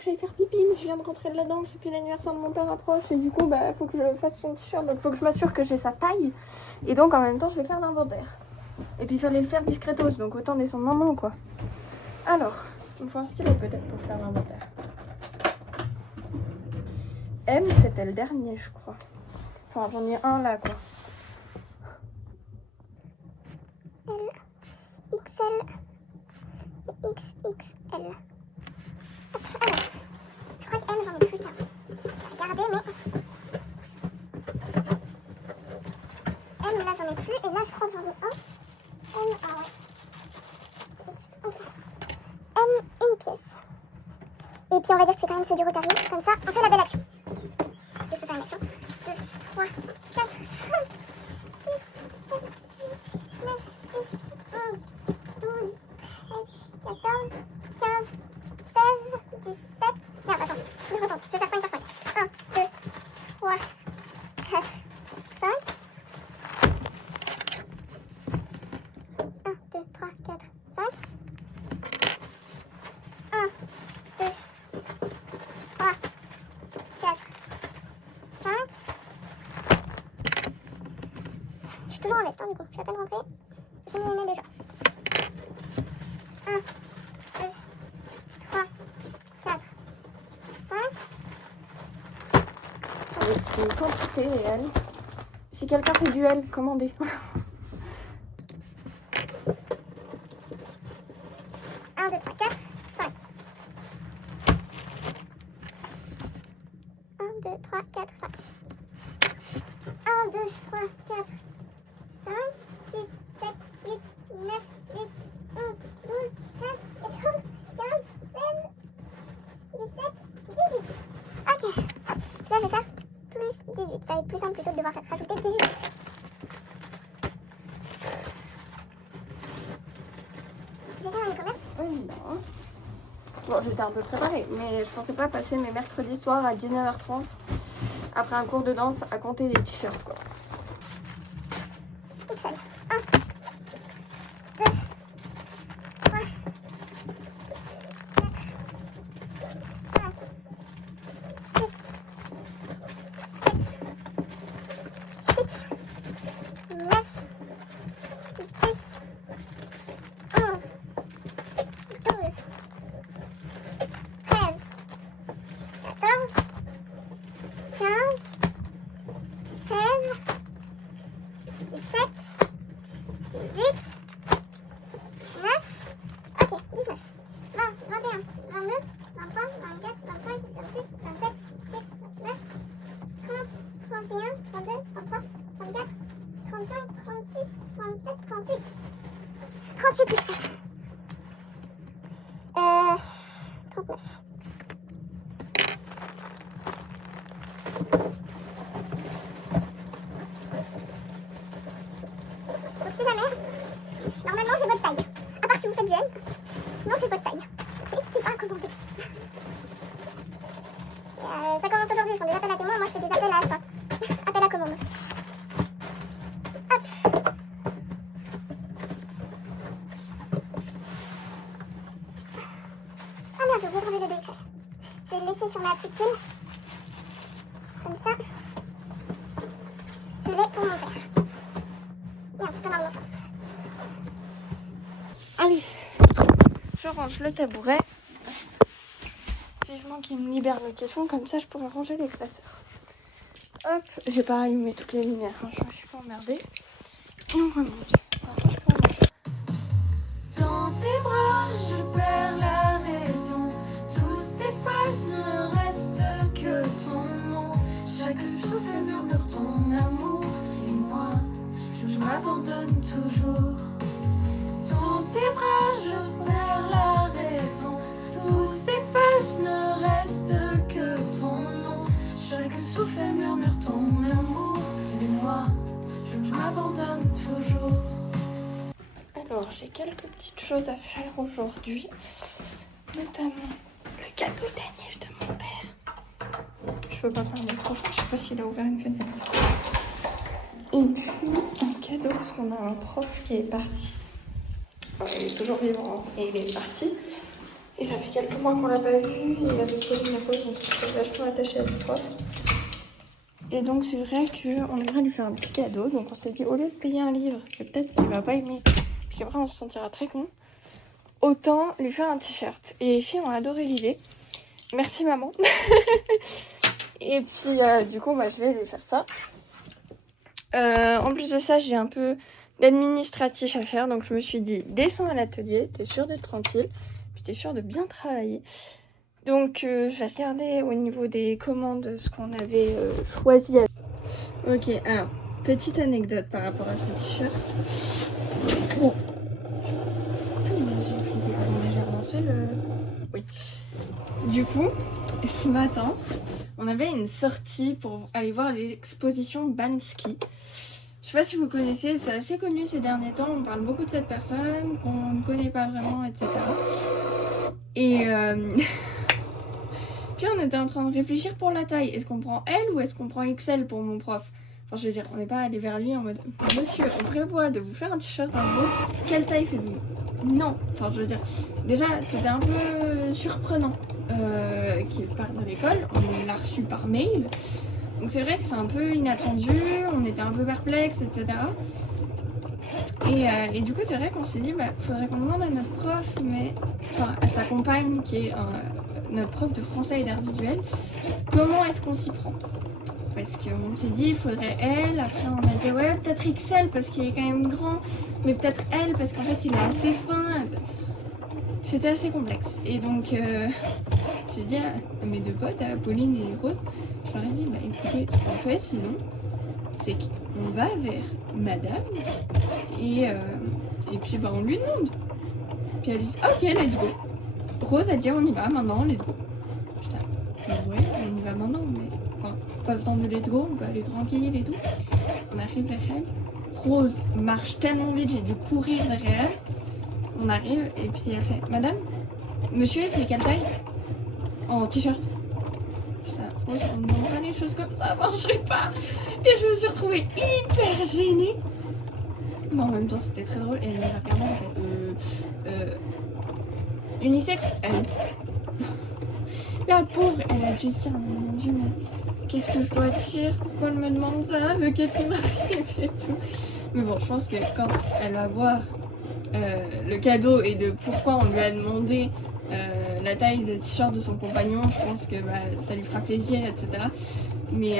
que j'aille faire pipi, mais je viens de rentrer de la danse et puis l'anniversaire de mon père approche et du coup bah faut que je fasse son t-shirt, donc faut que je m'assure que j'ai sa taille et donc en même temps je vais faire l'inventaire. Et puis il fallait le faire discretos, donc autant descendre maintenant quoi. Alors, il me faut un stylo peut-être pour faire l'inventaire. M c'était le dernier je crois. Enfin j'en ai un là quoi. L, XL et XXL. Alors, je crois que M j'en ai plus qu'un. Je vais regarder mais... M là j'en ai plus et là je crois que j'en ai un. M, ah ouais. Ok. M, une pièce. Et puis on va dire que c'est quand même ceux du Rotary. Comme ça, on fait la belle action. Si je peux faire une action. 2, 3, 4, 5, 6, 7, 8, 9, 10, 11, 12, 13, 14, 15, 16, 17. Merde, attends, je me retente. Je vais faire 5 par 5. 1, 2, 3, 4, 5. 1, 2, 3, 4, 5. 1, 2, 3, 4, 5. Je suis toujours en veste, hein, du coup. Je suis à peine rentrée. Je m'y aimais déjà. 1, 2, 3, 4, 5. Avec une quantité réelle. Si quelqu'un fait du L, commandez. 1, 2, 3, 4, 5. 1, 2, 3, 4, 5. 1, 2, 3, 4, 5, 6, 7, 8, 9, 10, 11, 12, 13, 14, 15, 16, 17, 18. Ok. Là, je vais faire plus 18. Ça va être plus simple plutôt que de devoir rajouter 18. J'ai fait un e-commerce. Oui, non. Bon, j'étais un peu préparée, mais je pensais pas passer mes mercredis soirs à 19h30 après un cours de danse à compter les t-shirts quoi. XL. 1, 2, 3, 4, 5, 6, 7, 8, 9, 10, 11, 12, 13, 14, 15, 16, 17, 18, 19, ok, 19, 20, 21, 22, 23, 24, 25, 26, 27, 28, 29, 30, 31, 32, 33, 34, 35, 36, 37, 38. 38 XL. 39. Donc si jamais, normalement j'ai votre taille. À part si vous faites du L, sinon j'ai votre taille. N'hésitez pas à commenter. Ça commence aujourd'hui, ils font des appels à témoins, moi je fais des appels à achat. Appel à commande. Hop. Ah merde, j'ai oublié de ranger le DXL. Je vais le laisser sur ma petite pile. Comme ça. Je l'ai pour mon père. Merde, c'est pas dans le bon sens. Allez, je range le tabouret. Vivement qu'il me libère le caisson, comme ça je pourrais ranger les classeurs. Hop, j'ai pas allumé toutes les lumières, hein, je me suis pas emmerdée. Et on remonte. Dans tes bras, je perds la raison. Tout s'efface, ne reste que ton nom. Chaque souffle murmure ton amour. Et moi, je m'abandonne toujours. Dans tes bras, je perds la raison. Tout s'efface, ne reste que ton nom. Chaque souffle murmure ton amour. Et moi, je m'abandonne toujours. Alors, j'ai quelques petites choses à faire aujourd'hui, notamment le cadeau d'anniv de mon père. Je peux pas parler trop fort, je sais pas s'il a ouvert une fenêtre. Et puis, un cadeau, parce qu'on a un prof qui est parti. Enfin, il est toujours vivant et il est parti. Et ça fait quelques mois qu'on l'a pas vu. Et avec Pauline et Rose, on s'était vachement attachés à ce prof. Et donc c'est vrai qu'on aimerait lui faire un petit cadeau. Donc on s'est dit, au lieu de payer un livre que peut-être qu'il va pas aimer, puis qu'après on se sentira très con, autant lui faire un t-shirt. Et les filles ont adoré l'idée. Merci maman. Et puis du coup je vais lui faire ça. En plus de ça, j'ai un peu d'administratif à faire. Donc je me suis dit, descends à l'atelier, t'es sûr d'être tranquille. Puis t'es sûr de bien travailler. Donc je vais regarder au niveau des commandes ce qu'on avait choisi. Ok, alors, petite anecdote par rapport à ce t-shirt. Bon. Attendez, j'ai relancé le... Oui. Du coup, ce matin, on avait une sortie pour aller voir l'exposition Banksy. Je sais pas si vous connaissez, c'est assez connu ces derniers temps. On parle beaucoup de cette personne, qu'on ne connaît pas vraiment, etc. Et... Puis on était en train de réfléchir pour la taille. Est-ce qu'on prend L ou est-ce qu'on prend XL pour mon prof? Enfin, je veux dire, on n'est pas allé vers lui en mode monsieur, on prévoit de vous faire un t-shirt en gros. Quelle taille faites-vous? Non. Enfin, je veux dire, déjà, c'était un peu surprenant qu'il parte de l'école. On l'a reçu par mail. Donc, c'est vrai que c'est un peu inattendu. On était un peu perplexes, etc. Et du coup, c'est vrai qu'on s'est dit, faudrait qu'on demande à notre prof, enfin, à sa compagne qui est notre prof de français et d'art visuel, comment est-ce qu'on s'y prend? Parce qu'on s'est dit, il faudrait elle, après on a dit, ouais, peut-être XL parce qu'il est quand même grand, mais peut-être elle parce qu'en fait il est assez fin. C'était assez complexe. Et donc, j'ai dit à mes deux potes, à Pauline et Rose, je leur ai dit, écoutez, ce qu'on fait sinon, c'est qu'on va vers madame et puis on lui demande. Puis elle dit, ok, let's go. Rose a dit on y va maintenant, let's go. Putain, ouais, on y va maintenant, mais enfin, pas besoin de let's go, on peut aller tranquille et tout. On arrive vers elle. Rose marche tellement vite, j'ai dû courir derrière elle. On arrive et puis elle fait, madame, monsieur, il fait quelle taille? En t-shirt. Putain, Rose, on ne demande pas les choses comme ça, ça marcherait pas. Et je me suis retrouvée hyper gênée. Mais en même temps, c'était très drôle. Et elle m'a regardé, elle fait, unisexe, elle. La pauvre, elle a dû se dire, mon Dieu, mais qu'est-ce que je dois dire? Pourquoi elle me demande ça? Mais qu'est-ce qui m'arrive et tout? Mais bon, je pense que quand elle va voir le cadeau et de pourquoi on lui a demandé la taille de t-shirt de son compagnon, je pense que ça lui fera plaisir, etc. Mais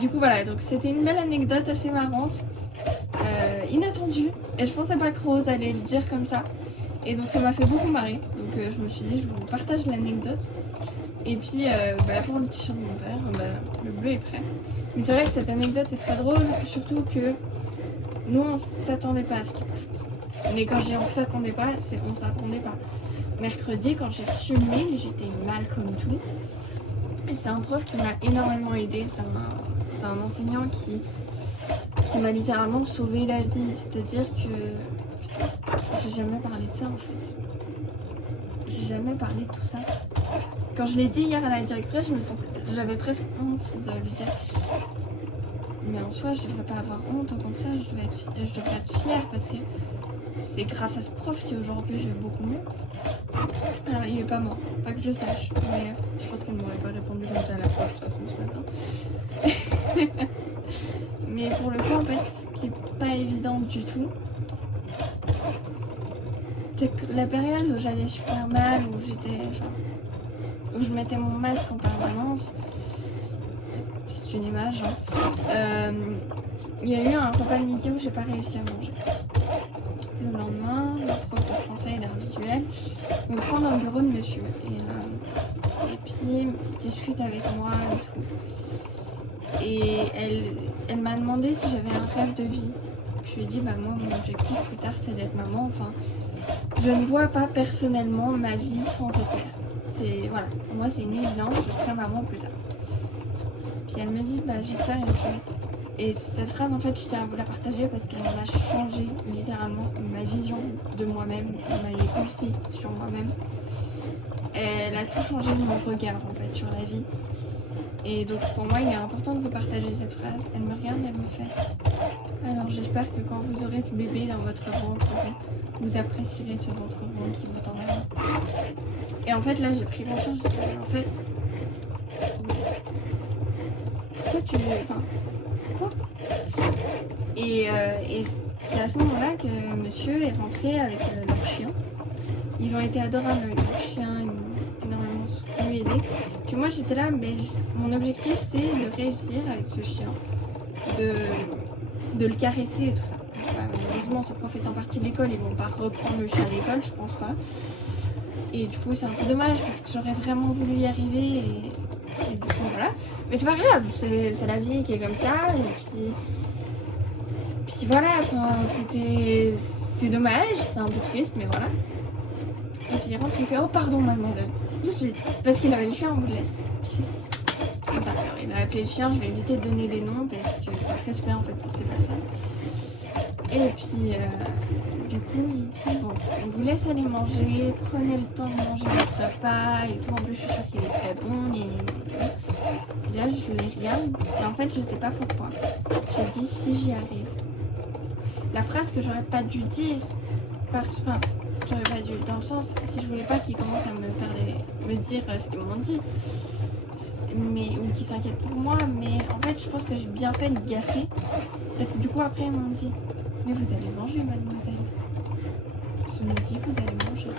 du coup, voilà, donc c'était une belle anecdote assez marrante, inattendue. Et je pensais pas que Rose allait le dire comme ça. Et donc ça m'a fait beaucoup marrer, donc je me suis dit je vous partage l'anecdote. Et puis pour le t-shirt de mon père, le bleu est prêt. Mais c'est vrai que cette anecdote est très drôle, surtout que nous on s'attendait pas à ce qu'il parte. Mais quand je dis on s'attendait pas, c'est on s'attendait pas. Mercredi quand j'ai reçu le mail, j'étais mal comme tout. Et c'est un prof qui m'a énormément aidé, c'est un enseignant qui m'a littéralement sauvé la vie, c'est-à-dire que j'ai jamais parlé de ça en fait. J'ai jamais parlé de tout ça. Quand je l'ai dit hier à la directrice, j'avais presque honte de lui dire. Mais en soi, je devrais pas avoir honte, au contraire, je devrais être fière parce que c'est grâce à ce prof si aujourd'hui je vais beaucoup mieux. Alors il est pas mort, pas que je sache, mais je pense qu'elle m'aurait pas répondu comme ça à la prof de toute façon ce matin. Mais pour le coup, en fait, ce qui est pas évident du tout, c'est que la période où j'allais super mal, où je mettais mon masque en permanence, c'est une image, il y a eu un repas de midi où j'ai pas réussi à manger. Le lendemain, la prof de français et d'art visuel me prend dans le bureau de monsieur et puis discute avec moi et tout. Et elle m'a demandé si j'avais un rêve de vie. Je lui ai dit moi mon objectif plus tard c'est d'être maman. Enfin, je ne vois pas personnellement ma vie sans être mère. Voilà, pour moi c'est une évidence, je serai maman plus tard. Puis elle me dit j'espère une chose. Et cette phrase en fait je tiens à vous la partager parce qu'elle m'a changé littéralement ma vision de moi-même, m'a impulsé sur moi-même. Elle a tout changé de mon regard en fait sur la vie. Et donc pour moi il est important de vous partager cette phrase. Elle me regarde et elle me fait alors j'espère que quand vous aurez ce bébé dans votre ventre, vous apprécierez ce ventre rond qui vous tendra. Et en fait, là, j'ai pris conscience que, en fait... Pourquoi tu... Enfin... Quoi? Et c'est à ce moment-là que monsieur est rentré avec leur chien. Ils ont été adorables avec leur chien, énormément soutenu, aidé. Puis moi, j'étais là, mais mon objectif, c'est de réussir avec ce chien. De le caresser et tout ça. Malheureusement, ce prof étant parti de l'école, ils vont pas reprendre le chien à l'école, je pense pas. Et du coup, c'est un peu dommage parce que j'aurais vraiment voulu y arriver et du coup, voilà. Mais c'est pas grave, c'est la vie qui est comme ça. Et puis voilà, enfin, c'est dommage, c'est un peu triste, mais voilà. Et puis il rentre, il fait oh pardon mademoiselle, tout de suite, parce qu'il avait le chien en bout de laisse. Attends, alors il a appelé le chien, je vais éviter de donner des noms parce que par respect en fait pour ces personnes. Et puis du coup il dit bon, on vous laisse aller manger, prenez le temps de manger votre repas et tout, en plus je suis sûre qu'il est très bon et là je les regarde et en fait je sais pas pourquoi. J'ai dit si j'y arrive. La phrase que j'aurais pas dû dire, enfin, j'aurais pas dû, dans le sens, si je voulais pas qu'ils commencent à me dire ce qu'ils m'ont dit, ou qu'ils s'inquiètent pour moi, mais en fait je pense que j'ai bien fait de gaffer, parce que du coup après ils m'ont dit, mais vous allez manger mademoiselle, ce midi vous allez manger.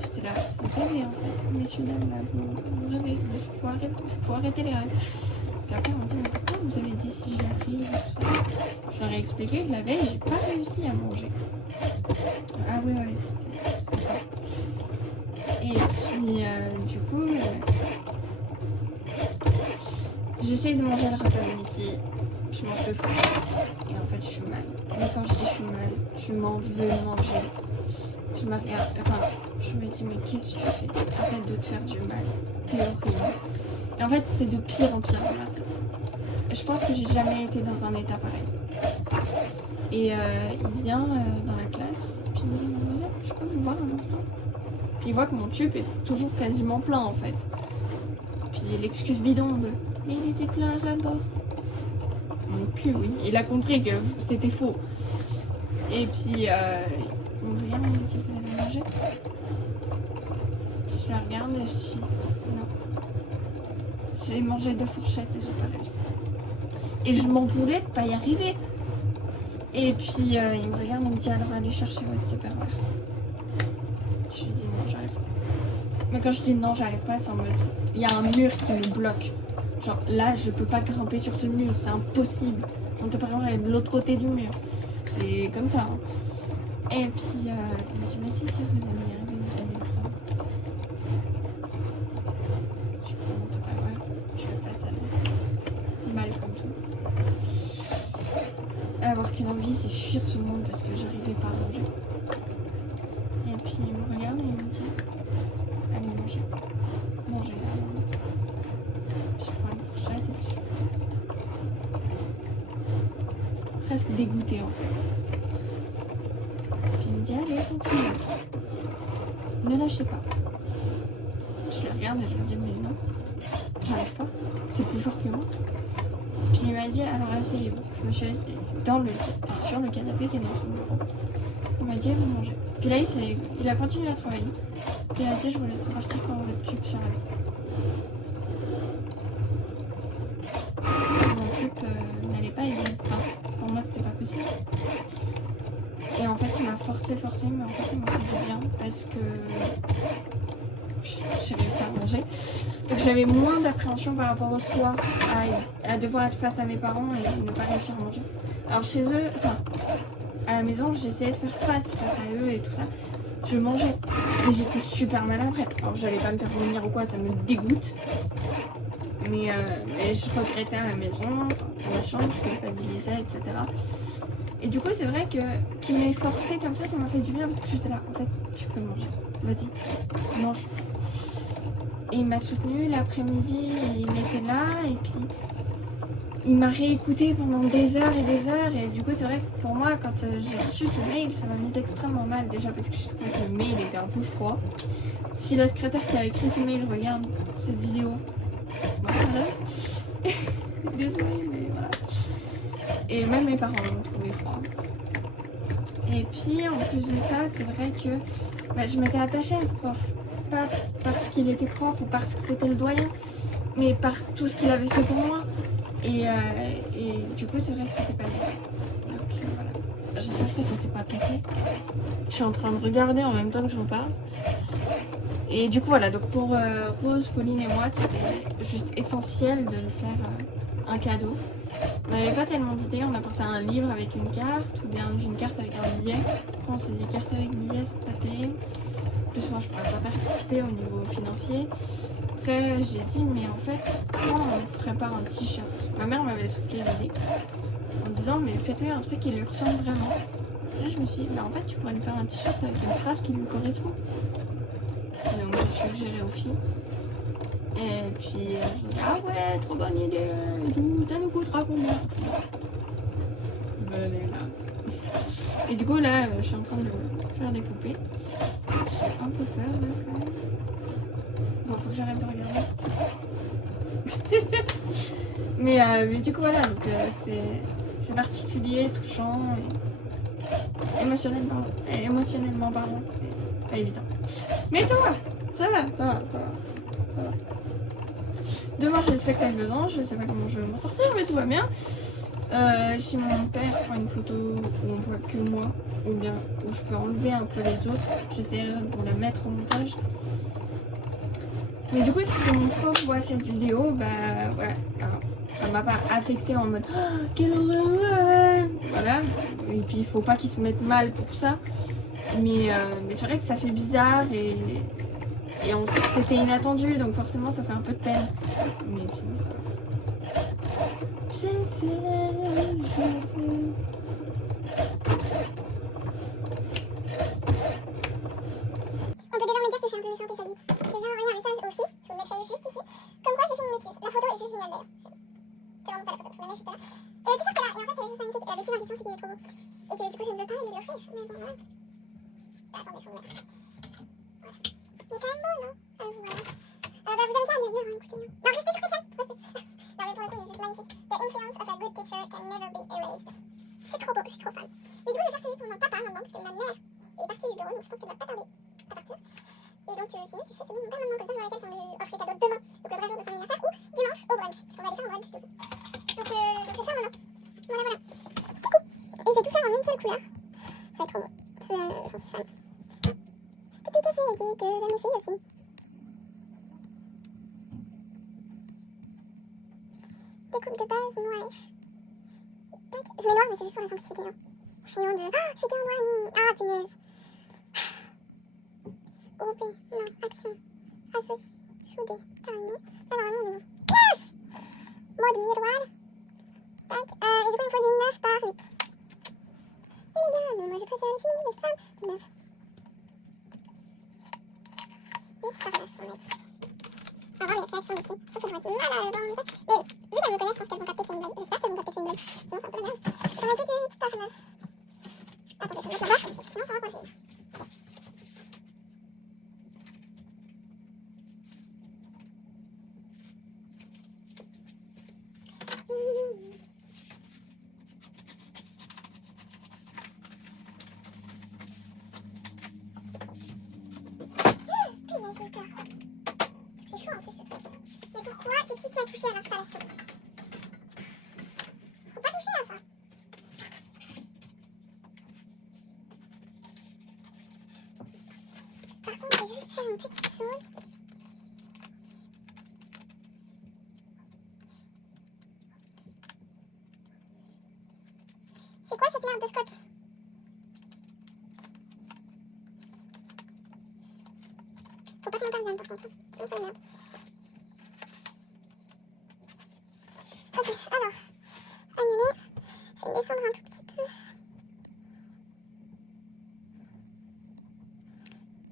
J'étais là, vous rêvez en fait, messieurs dames là, vous rêvez, faut arrêter les rêves. Puis après ils m'ont dit, mais pourquoi vous avez dit si j'arrive, tout ça. Je leur ai expliqué que la veille j'ai pas réussi à manger. Ah ouais, c'était fort. Et puis, du coup, j'essaye de manger le repas de midi. Je mange de fourchette. Et en fait, je suis mal. Mais quand je dis je suis mal, je m'en veux manger. Je me regarde, enfin, je me dis, mais qu'est-ce que tu fais? Arrête de te faire du mal. T'es horrible. Et en fait, c'est de pire en pire dans ma tête. Je pense que j'ai jamais été dans un état pareil. Et il vient dans la classe, puis il me dit mademoiselle, je peux vous voir un instant? Puis il voit que mon tube est toujours quasiment plein en fait. Puis l'excuse bidon de mais il était plein à ras-bord. Mon cul, oui. Il a compris que c'était faux. Et puis il me regarde et il me dit vous avez mangé? Puis je la regarde et je dis non. J'ai mangé 2 fourchettes et j'ai pas réussi. Et je m'en voulais de pas y arriver. Et puis il me regarde et me dit alors allez chercher votre tupperware. Je lui dis non j'arrive pas. Mais quand je dis non j'arrive pas, c'est en mode il y a un mur qui me bloque. Genre là je peux pas grimper sur ce mur, c'est impossible. Mon tupperware est de l'autre côté du mur. C'est comme ça. Hein. Et puis il me dit mais si vous allez y arriver, vous allez le prendre. Je prends mon tupperware, je le passe à l'eau. Mal comme tout. Avoir qu'une envie, c'est fuir ce monde parce que j'arrivais pas à manger. Et puis il me regarde et il me dit allez manger. Mangez là. Je prends une fourchette et puis presque dégoûtée en fait. Puis il me dit allez continue. Ne lâchez pas. Je le regarde et je me dis mais non, j'arrive pas. C'est plus fort que moi. Puis il m'a dit alors asseyez-vous. Je me suis assise sur le canapé qui est dans son bureau. Il m'a dit vous mangez. Puis là il a continué à travailler. Puis il a dit je vous laisse partir quand votre tube sera vide. Mon tube n'allait pas, pour moi c'était pas possible. Et en fait il m'a forcé, mais en fait ça m'a fait du bien parce que j'ai réussi à manger. Donc j'avais moins d'appréhension par rapport au soir à devoir être face à mes parents et ne pas réussir à manger. Alors chez eux, enfin à la maison, j'essayais de faire face à eux et tout ça. Je mangeais, mais j'étais super mal après. Alors j'allais pas me faire vomir ou quoi, ça me dégoûte. Mais je regrettais à la maison, enfin à ma chambre, je culpabilisais, etc. Et du coup c'est vrai que qu'il m'ait forcé comme ça m'a fait du bien parce que j'étais là, en fait tu peux manger, vas-y, mange. Et il m'a soutenu l'après-midi, il était là et puis il m'a réécouté pendant des heures et du coup c'est vrai que pour moi quand j'ai reçu ce mail ça m'a mis extrêmement mal déjà parce que je trouvais que le mail était un peu froid. Si la secrétaire qui a écrit ce mail regarde cette vidéo, voilà. Désolée mais voilà. Et même mes parents l'ont trouvé froid. Et puis en plus de ça c'est vrai que je m'étais attachée à ce prof. pas parce qu'il était prof ou parce que c'était le doyen, mais par tout ce qu'il avait fait pour moi. Et du coup, c'est vrai que c'était pas bien. Donc voilà. J'espère que ça s'est pas pété. Je suis en train de regarder en même temps que je vous parle. Et du coup, voilà. Donc pour Rose, Pauline et moi, c'était juste essentiel de lui faire un cadeau. On n'avait pas tellement d'idées. On a pensé à un livre avec une carte ou bien une carte avec un billet. Après, on s'est dit carte avec billet, c'est pas terrible. En plus, moi, je pourrais pas participer au niveau financier. Après, j'ai dit, mais en fait, pourquoi on ne ferait pas un t-shirt? Ma mère m'avait soufflé l'idée en disant, mais faites-lui un truc qui lui ressemble vraiment. Et là, je me suis dit, bah en fait, tu pourrais lui faire un t-shirt avec une phrase qui lui correspond. Et donc, j'ai suggéré aux filles. Et puis, j'ai dit, ah ouais, trop bonne idée et tout, ça nous coûtera combien? Ben, là. Et du coup, là, je suis en train de le faire découper. J'ai un peu peur, là, quand même. Bon, faut que j'arrête de regarder. mais du coup, voilà, donc c'est particulier, touchant et émotionnellement parlant, c'est pas évident. Mais ça va. Demain, j'ai le spectacle dedans, je sais pas comment je vais m'en sortir, mais tout va bien. Si mon père prend une photo où on voit que moi, ou bien où je peux enlever un peu les autres, j'essaierai de la mettre au montage. Mais du coup, si mon prof voit cette vidéo, bah ouais, alors, ça m'a pas affecté en mode oh, quelle horreur, voilà. Et puis il faut pas qu'il se mette mal pour ça. Mais c'est vrai que ça fait bizarre et c'était inattendu, donc forcément ça fait un peu de peine. Mais sinon ça va. Je sais. On peut désormais dire que je suis un peu méchante et sadique. J'ai bien envoyé un message aux filles, je vous le mettrai juste ici. Comme quoi j'ai fait une bêtise. La photo est juste géniale d'ailleurs. C'est vraiment ça la photo, je vous la mets juste là. Et le t-shirt là, et en fait c'est juste magnifique. Et la bêtise en question c'est qu'il est trop beau. Et que du coup je ne veux pas me l'offrir. Mais bon voilà. Bah, attendez, je vous le mets. Voilà. Il est quand même beau, non? Voilà. Bah vous avez qu'à le lire, hein, écoutez. Non, restez sur Christian. Non mais pour le coup il est juste magnifique. The influence of a good teacher can never be erased. C'est trop beau, je suis trop fan. Mais du coup je vais faire celui pour mon papa maintenant parce que ma mère est partie du bureau, donc je pense qu'elle va pas tarder à partir. Et donc c'est mieux si je fais celui de mon père maintenant, comme ça j'aurai qu'elle lui offre les cadeaux demain, donc le vrai jour de son anniversaire, ou dimanche au brunch, parce qu'on va aller faire un brunch du coup. Donc je vais le faire maintenant. Voilà. Coucou. Et j'ai tout fait en une seule couleur. C'est trop beau. J'en suis fan. Depuis que j'ai dit que j'aime les filles aussi. Découpe de base noire. Tac. Je mets noir mais c'est juste pour la simplicité. Hein. Rayon de... Ah, je suis qu'en noir. Ah, punaise. Groupé, non, action, associe, soudé, terminé. Là, normalement, on est bon. Cache! Mode miroir. Tac. Et du coup, il me faut du 9 par 8. Et les gars, mais moi, je préfère les filles, les femmes, du 9. 8 par 9, on va dire. On va voir les réactions ici. Je pense qu'elles vont être malades dans mon sac. Mais vu qu'elles me connaissent, je pense qu'elles vont capter que c'est une blague. J'espère qu'elles vont capter que c'est une blague. Sinon, c'est un peu la merde. On va mettre du 8 par 9. Attendez, je vais mettre là-bas, parce que sinon, ça va coincer. J'ai peur. C'est chaud en plus ce truc. Mais pourquoi? C'est qui a touché à l'installation? Faut pas toucher à ça. Par contre, je vais juste faire une petite chose. C'est quoi cette merde de scotch? Faut pas que mon père vienne par contre, sinon ça m'énerve. Ok, alors, annuler. Je vais me descendre un tout petit peu.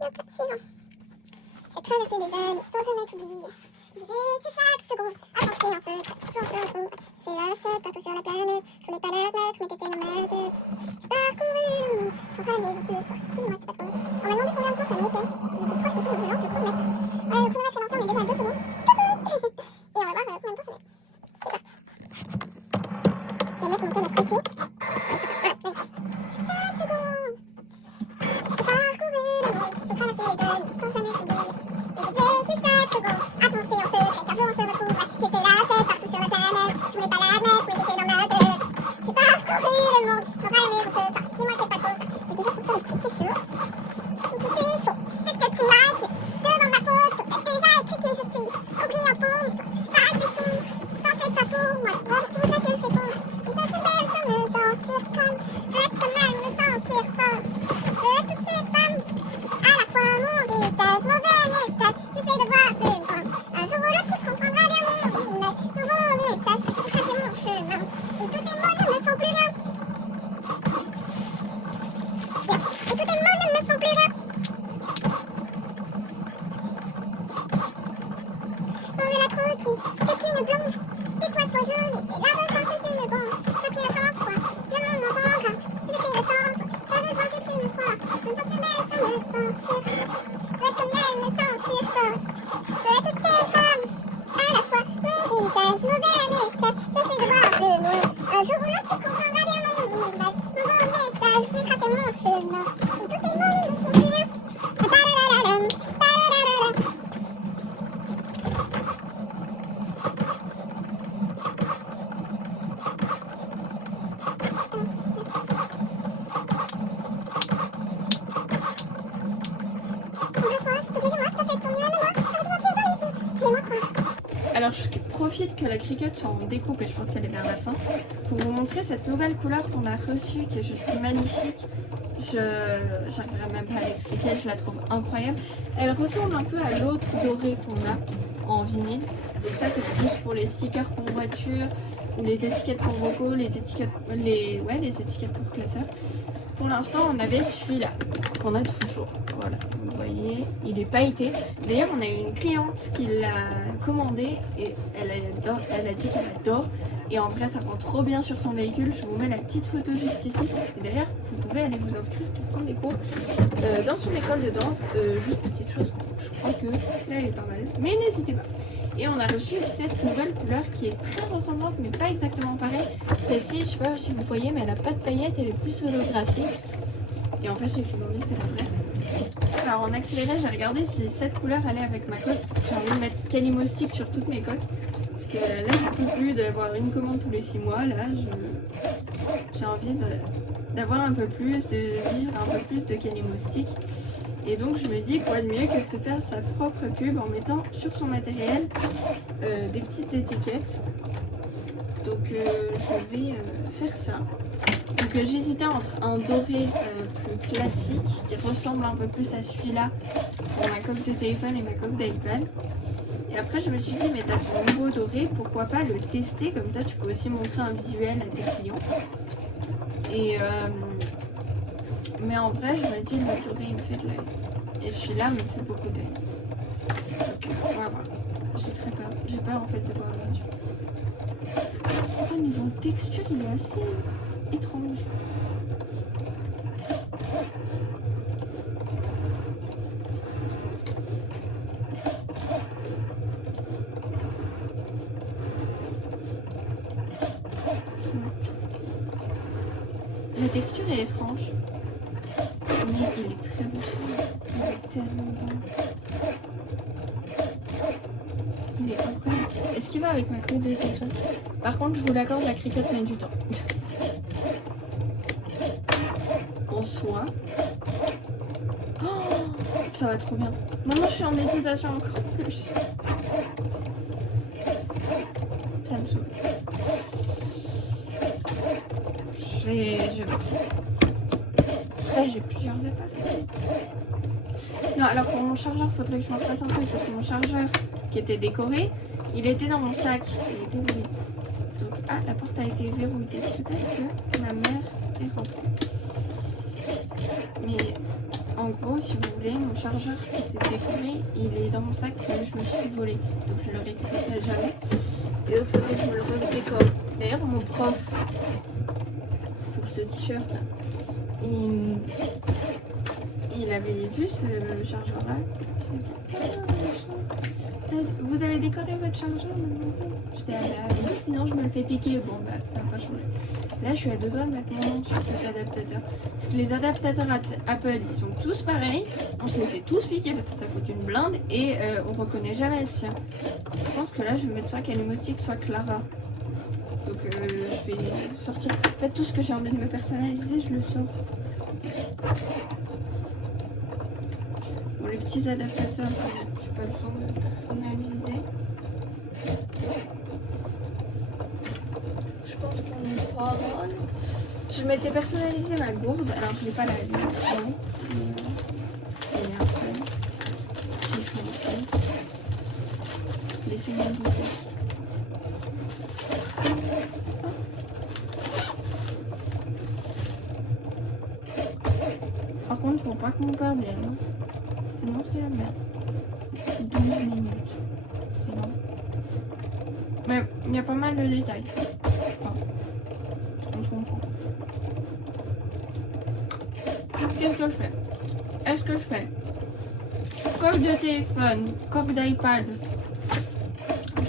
Hop, suivant. J'ai traversé les années sans jamais t'oublier. J'ai vécu chaque seconde à penser en ce jour se retrouve. J'ai fait la fête partout sur la planète. Je voulais pas l'admettre, mais t'étais dans ma tête. J'ai parcouru le monde. Je suis rentrée à la maison ce soir. Excuse-moi, c'est pas trop. On m'a demandé combien de temps ça mettait. Donc pourquoi je pensais me violence, le chronomètre. Le chronomètre est lancé, on est déjà à 2 secondes. Coucou. Et on va voir combien de temps ça met. C'est parti. Je vais mettre mon thème à côté. Voilà, chaque seconde. J'ai parcouru le monde. J'ai traversé les années sans jamais t'oublier. croquis. C'est qu'une blonde. Des poissons jaunes. La revanche est une bombe. Je crie le sang froid. Le monde m'entendra. Je crie le sang froid. Pas besoin que tu me crois. Je me sens belle sans me sentir. Je vais quand même me sentir fort. Je vais toutes ces femmes. À la fois, mon visage, mauvais message. J'essaie de voir le monde. Un jour ou l'autre, tu comprendras bien mon visage. Mon bon message, j'ai tracé mon chemin. Où tous tes mots me font rien. Ta-da-da-da-dam, ta-da-da-da-dam. Alors je profite que la cricket soit en découpe et je pense qu'elle est vers la fin pour vous montrer cette nouvelle couleur qu'on a reçue qui est juste magnifique. J'arriverai même pas à l'expliquer, je la trouve incroyable. Elle ressemble un peu à l'autre doré qu'on a en vinyle. Donc ça c'est plus pour les stickers pour voiture ou les étiquettes pour vocaux, les étiquettes pour classeurs. Pour l'instant on avait celui-là qu'on a toujours. Voilà, vous voyez, il est pailleté. D'ailleurs on a eu une cliente qui l'a commandé et elle a dit qu'elle adore. Et en vrai ça rend trop bien sur son véhicule. Je vous mets la petite photo juste ici. Et d'ailleurs vous pouvez aller vous inscrire pour prendre des cours dans son école de danse. Juste petite chose, je crois que là elle est pas mal. Mais n'hésitez pas. Et on a reçu cette nouvelle couleur qui est très ressemblante mais pas exactement pareille. Celle-ci, je sais pas si vous voyez, mais elle n'a pas de paillettes, elle est plus holographique. Et en fait j'ai demandé si c'est la vraie. Alors en accéléré j'ai regardé si cette couleur allait avec ma coque. J'ai envie de mettre Calimostick sur toutes mes coques. Parce que là je ne peux plus d'avoir une commande tous les 6 mois. Là j'ai envie d'avoir un peu plus, de vivre un peu plus de Calimostick. Et donc je me dis quoi de mieux que de se faire sa propre pub en mettant sur son matériel des petites étiquettes. Donc je vais faire ça. Donc j'hésitais entre un doré plus classique qui ressemble un peu plus à celui-là pour ma coque de téléphone et ma coque d'iPad. Et après je me suis dit mais t'as ton nouveau doré, pourquoi pas le tester, comme ça tu peux aussi montrer un visuel à tes clients. Et mais en vrai je me dis le doré il me fait de l'œil. Et celui-là me fait beaucoup d'œil. Donc on va voir. J'hésiterai pas. J'ai peur en fait de voir le visuel. Oh, niveau texture il est assez étrange. La texture est étrange, mais il est très beau. Il est tellement beau. Il est incroyable. Est-ce qu'il va avec ma clé de téléphone? Par contre, je vous l'accorde, la cricket met du temps. En soie. Oh, ça va trop bien. Maintenant, je suis en hésitation encore plus. Ça me saoule. Je vais... Après, j'ai plusieurs appareils. Non, alors pour mon chargeur, il faudrait que je m'en fasse un truc parce que mon chargeur qui était décoré, il était dans mon sac. Il était verrouillé. Donc, ah, la porte a été verrouillée. Peut-être que ma mère est rentrée. Mais en gros, si vous voulez, mon chargeur qui était décoré, il est dans mon sac que je me suis volé. Donc, je le récupérerai jamais. Et donc, il faudrait que je me le redécore. D'ailleurs, mon prof, pour ce t-shirt là, il avait vu ce chargeur là. Vous avez décoré votre chargeur, mademoiselle? J'étais allée, sinon je me le fais piquer. Bon bah ça n'a pas changé. Là je suis à 2 doigts de mettre mon nom sur cet adaptateur. Parce que les adaptateurs Apple ils sont tous pareils. On se les fait tous piquer parce que ça coûte une blinde et on reconnaît jamais le sien. Je pense que là je vais mettre soit Calimostick soit Clara. Donc je vais sortir. En fait tout ce que j'ai envie de me personnaliser je le sors. Bon, les petits adaptateurs, j'ai pas besoin de personnaliser. Je pense qu'on est pas mal. Je m'étais personnalisé ma gourde, alors je n'ai pas la vue. Et après, qui font laissez-moi goûter. Par contre, faut pas que mon père vienne. Sinon, c'est la merde. 12 minutes. C'est long. Mais il y a pas mal de détails. Enfin, on se comprend. Qu'est-ce que je fais? Est-ce que je fais coque de téléphone, coque d'iPad,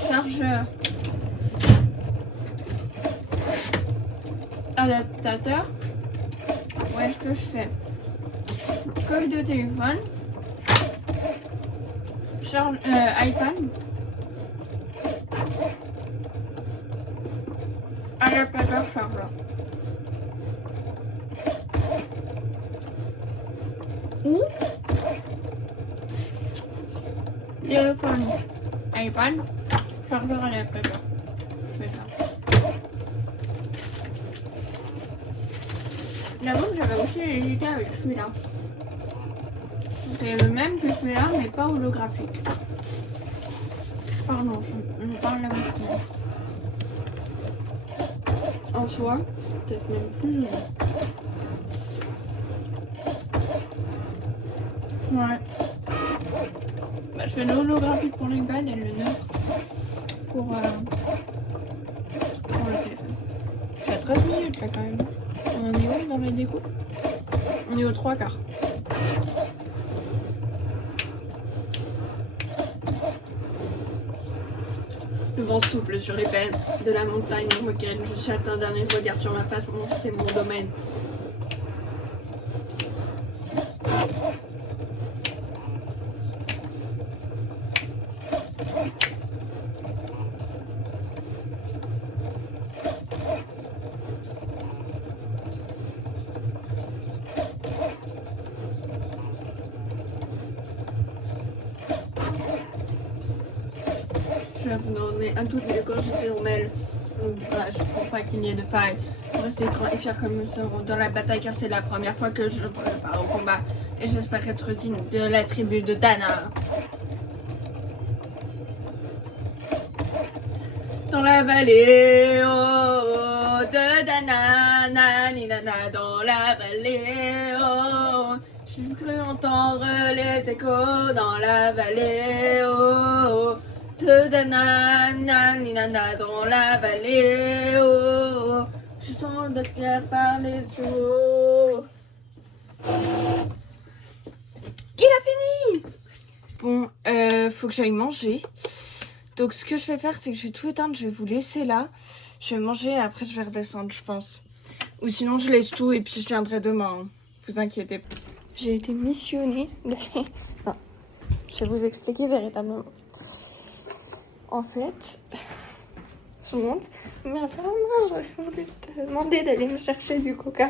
chargeur, adaptateur? Ou est-ce que je fais coque de téléphone, iPad, adaptateur, chargeur? Ou téléphone, iPad, chargeur, adaptateur? Je fais ça. J'avoue que j'avais aussi hésité avec celui-là. C'est le même que celui-là, mais pas holographique. Pardon, je parle la même chose. En soi, c'est peut-être même plus joli. Ouais. Bah, je fais le holographique pour l'iPad et le neutre pour le téléphone. Je suis à 13 minutes là quand même. On en est où dans les décos? On est aux 3/4. Le vent souffle sur les pentes de la montagne auquel je jette un dernier regard sur ma face. C'est mon domaine. Je vais vous donner un tout début quand j'étais en mail. Voilà, je ne crois pas qu'il y ait de faille. Restez grand et fier comme nous serons dans la bataille car c'est la première fois que je prépare au combat. Et j'espère être digne de la tribu de Dana. Dans la vallée oh, de Dana, nani nana, dans la vallée oh. J'ai cru entendre les échos dans la vallée oh. De Dana, nani nana, dans la vallée oh. Je sens de cœur par les jours. Il a fini. Bon, faut que j'aille manger. Donc ce que je vais faire, c'est que je vais tout éteindre, je vais vous laisser là. Je vais manger et après je vais redescendre, je pense. Ou sinon je laisse tout et puis je viendrai demain. Hein. Vous inquiétez pas. J'ai été missionnée d'aller... Non, je vais vous expliquer véritablement. En fait, je monte. Mais apparemment, j'aurais voulu te demander d'aller me chercher du coca.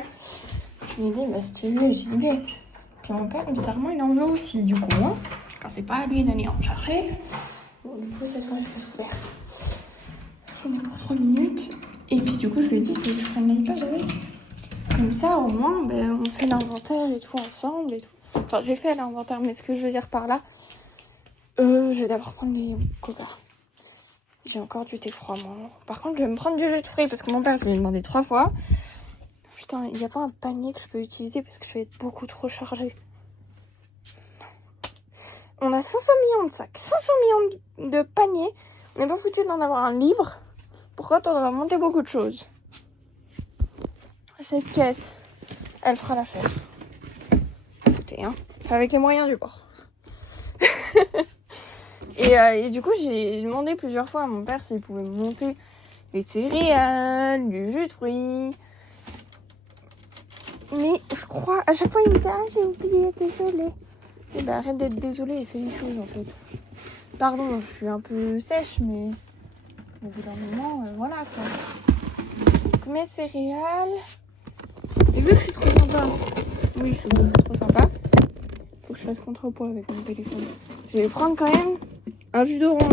Je lui ai dit, bah si tu veux, j'y vais. Puis mon père, bizarrement, il en veut aussi, du coup. Hein. Quand c'est pas à lui d'aller en chercher. Bon, du coup, cette fois, je l'ai ouvert. J'en ai pour 3 minutes. Et puis, du coup, je lui ai dit que je prenne l'iPad avec. Comme ça, au moins, ben, on fait l'inventaire et tout ensemble et tout. Enfin, j'ai fait l'inventaire, mais ce que je veux dire par là, je vais d'abord prendre mes coca. J'ai encore du thé froid, moi. Par contre, je vais me prendre du jus de fruits parce que mon père, je lui ai demandé 3 fois. Putain, il n'y a pas un panier que je peux utiliser parce que je vais être beaucoup trop chargée. On a 500 millions de sacs, 500 millions de paniers. On n'est pas foutu d'en avoir un libre. Pourquoi on va monter beaucoup de choses? Cette caisse, elle fera l'affaire. Écoutez, hein, avec les moyens du bord. et du coup, j'ai demandé plusieurs fois à mon père s'il pouvait me monter des céréales, du jus de fruits. Mais je crois, à chaque fois, il me dit « Ah, j'ai oublié, désolé. » Eh ben, arrête d'être désolé et fais les choses, en fait. Pardon, je suis un peu sèche, mais au bout d'un moment, voilà, quoi. Donc, mes céréales... Et vu que je suis trop sympa, oui, je suis trop sympa, faut que je fasse contre-poids avec mon téléphone. Je vais prendre quand même un jus d'orange.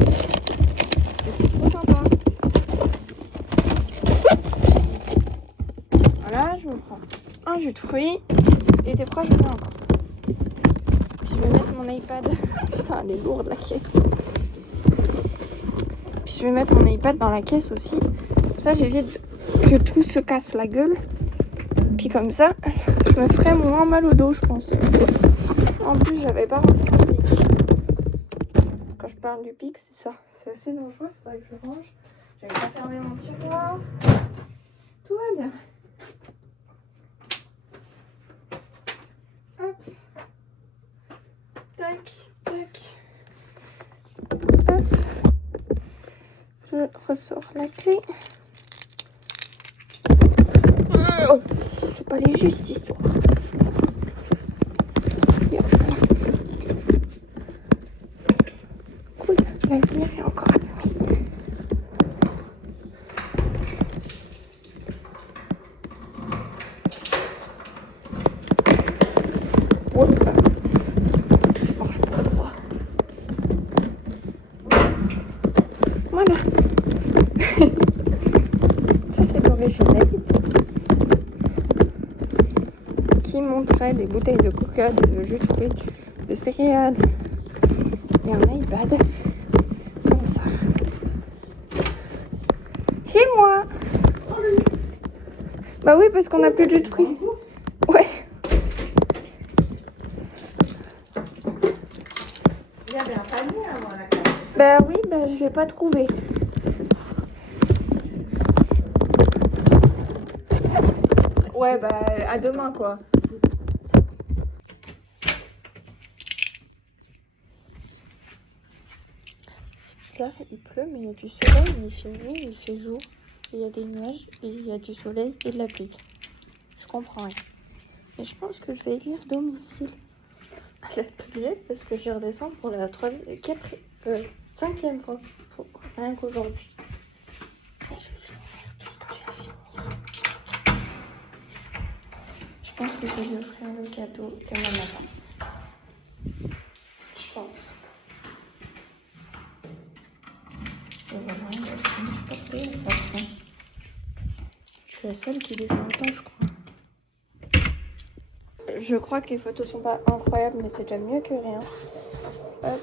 Je suis trop sympa. Voilà, je me prends un jus de fruits. Et tes proches, je mets encore. Puis je vais mettre mon iPad. Putain, elle est lourde la caisse. Puis je vais mettre mon iPad dans la caisse aussi. Comme ça, j'évite que tout se casse la gueule. Puis comme ça, je me ferai moins mal au dos, je pense. En plus, j'avais pas rangé mon pic. Quand je parle du pic, c'est ça. C'est assez dangereux, il faudrait que je range. J'avais pas fermé mon tiroir. Tout va bien. Hop. Tac, tac. Hop. Je ressors la clé. C'est pas léger cette histoire. Et hop là. Cool, la lumière est encore allumée. Hop là. Je marche pas droit. Voilà. Ça c'est l'original. Qui montrait des bouteilles de coca, de jus de fruits, de céréales et un iPad comme ça. C'est moi. Bah oui, parce qu'on a plus de jus de fruits. Ouais. Il y avait un panier avant la carte. Bah oui, bah je vais pas trouver. Ouais, bah à demain quoi. C'est bizarre, il pleut, mais il y a du soleil, il fait nuit, il fait jour. Il y a des nuages, et il y a du soleil et de la pluie. Je comprends rien. Mais je pense que je vais lire domicile à l'atelier parce que j'y redescends pour la 5e fois. Rien qu'aujourd'hui. Et je vais finir tout ce que j'ai à finir. Je pense que je vais lui offrir le cadeau demain matin. Je pense. Et voilà, on va finir porter à force. Hein. Je suis la seule qui descend autant, je crois. Je crois que les photos sont pas incroyables, mais c'est déjà mieux que rien. Hop.